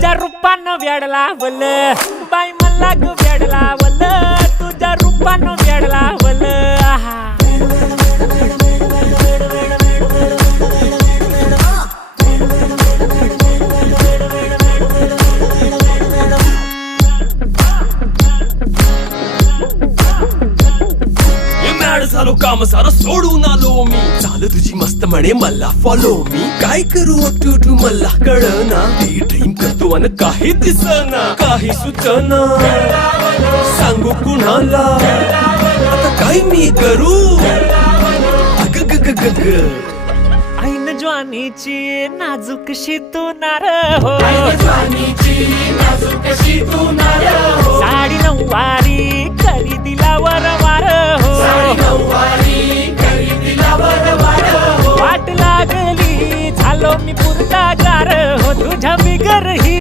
तुझ्या रूपानं वेड लावल बाई मला ग वेड लावल तुझ्या रूपानं वेड लावल आहा झालो काम सारं सोडून आलो मी चाल तुझी मस्त म्हणे मला फॉलो मी काय करू टू मला कळना ती ड्रीम करतो अन काही दिसना काही सुचना सांगू कुणाला आता काय मी करू अग ग ग ग ग ऐन ज्वानीची नाजूकशी तू नार हो साडी नऊवारी करी दिला वरवार हो वाट लागली झालो मी पुरता गार हो तुझ्या बिगर ही